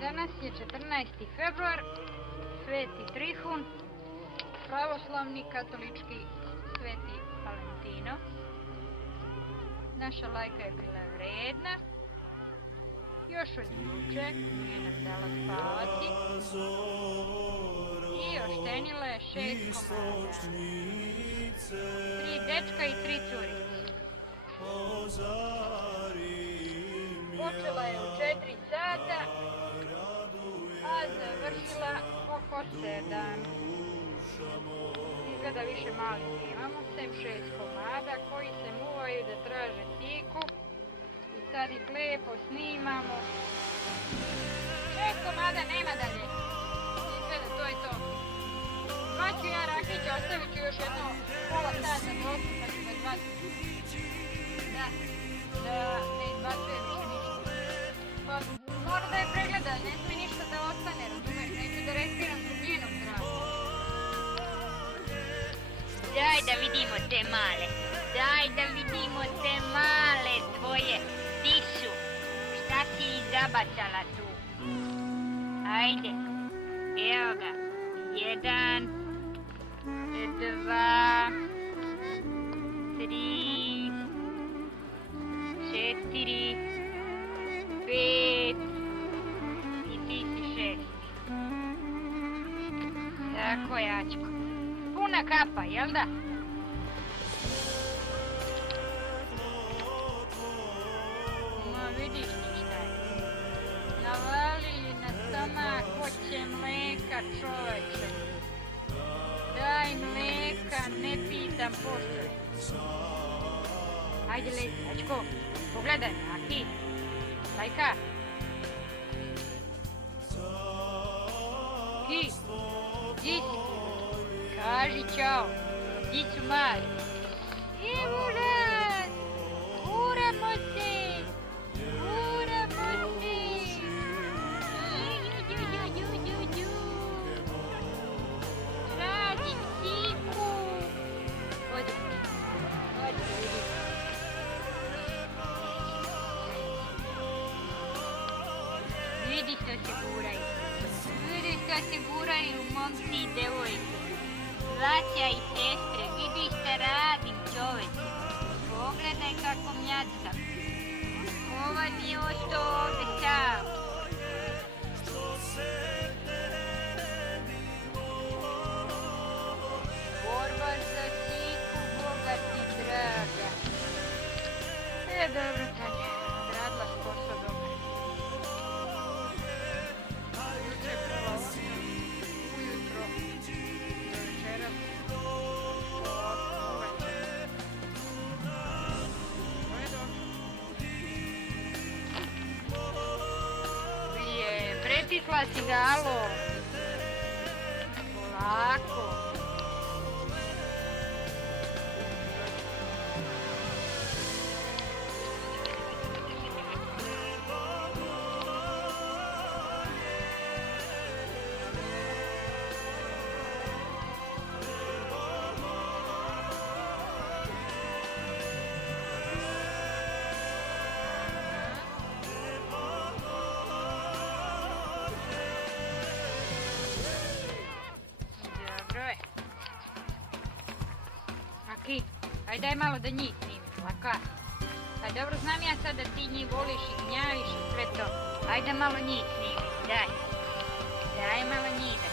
Danas je 14. februar, Sveti Trifun, pravoslavni katolički Sveti Valentino. Naša lajka je bila vredna, još od juče nije nam dala spavati i oštenila je 6 komada. 3 dečka i 3 curice. Počela je u 4 sata, a završila oko 7. Izgleda više malih imamo, sem 6 komada koji se muvaju da traže tiku i sad ih lepo snimamo. 6 komada, nema dalje. Izgleda, to je to. Zvaću ja Rakića, ostavit ću još jedno pola sata bloku pa ću ga zvati. Da ne izbacuje više ništa. Pa mora da je pregleda, ne smije ništa da ostane, razumeš, neću da respiram dubljinom zraku. Daj da vidimo te male, daj da vidimo te male tvoje, di su, šta si zabacala tu? Ajde, evo ga, 1, 2, 3, 4, 5 i ti si 6. Tako, Jačko. Puna kapa, jel da? Ma vidiš ti šta je. Navali na stomak, hoće mleka, čoveče. Daj mleka, ne pitam pošto. Ajde lezi, Jačko, pogledaj me, Aki. Lajka. Ki, di si? Kaži čao, di su mali? Evo nas, uramo se, uramo se. Tražim tiku. Odi, vidi. Vidi što se guraju. Vidi što se guraju momci i devojke. Braća i sestre, vidi šta radim, čoveče. Pogledaj kako mljackam. Ovaj mi je ostao ovdje sam. Borba za tiku, Boga ti draga. Dobro, Tanja, odradila s posao dobro. Juče je prva osma, ujutro, do večeras, uveče. To je dobro. Pretikla si ga, alo. Polako. Aki, aj daj malo da njih snimim, laka. Pa dobro, znam ja sad da ti njih voliš i gnjaviš i sve to. Ajde malo njih snimim, daj. Daj malo njih da